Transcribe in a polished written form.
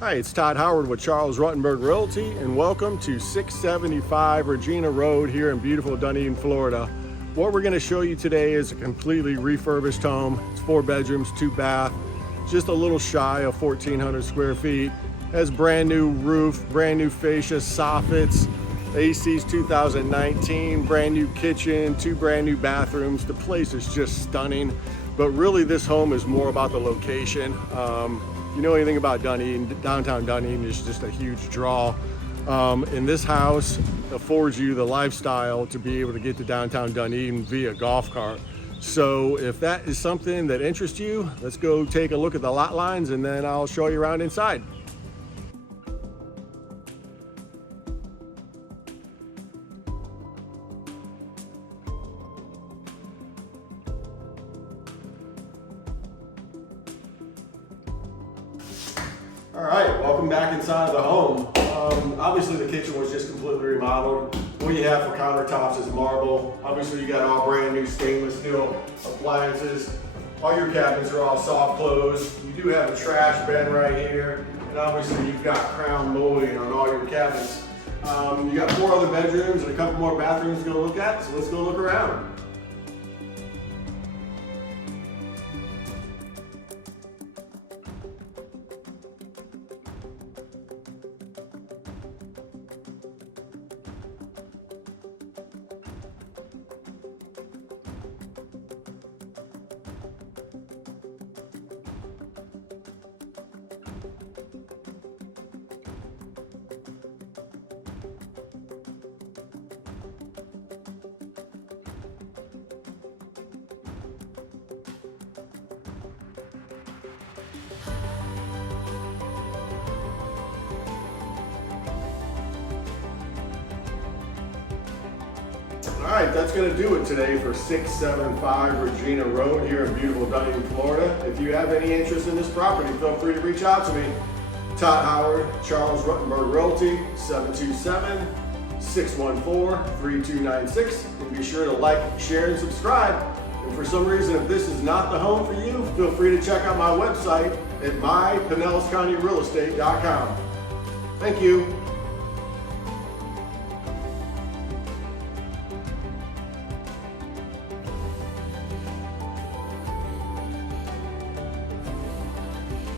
Hi, it's Todd Howard with Charles Rutenberg Realty, and welcome to 675 Regina Road here in beautiful Dunedin, Florida. What we're going to show you today is a completely refurbished home. It's 4 bedrooms, 2 bath, just a little shy of 1,400 square feet. Has brand new roof, brand new fascia, soffits, AC's 2019, brand new kitchen, 2 brand new bathrooms. The place is just stunning, but really this home is more about the location. You know anything about Dunedin, downtown Dunedin is just a huge draw. And this house affords you the lifestyle to be able to get to downtown Dunedin via golf cart. So if that is something that interests you, let's go take a look at the lot lines and then I'll show you around inside. All right, welcome back inside the home. Obviously the kitchen was just completely remodeled. What you have for countertops is marble. Obviously you got all brand new stainless steel appliances. All your cabinets are all soft close. You do have a trash bin right here. And obviously you've got crown molding on all your cabinets. You got 4 other bedrooms and a couple more bathrooms to go look at, so let's go look around. All right, that's going to do it today for 675 Regina Road here in beautiful Dunedin, Florida. If you have any interest in this property, feel free to reach out to me. Todd Howard, Charles Rutenberg Realty, 727-614-3296. And be sure to like, share, and subscribe. And for some reason, if this is not the home for you, feel free to check out my website at mypinellscountyrealestate.com. Thank you.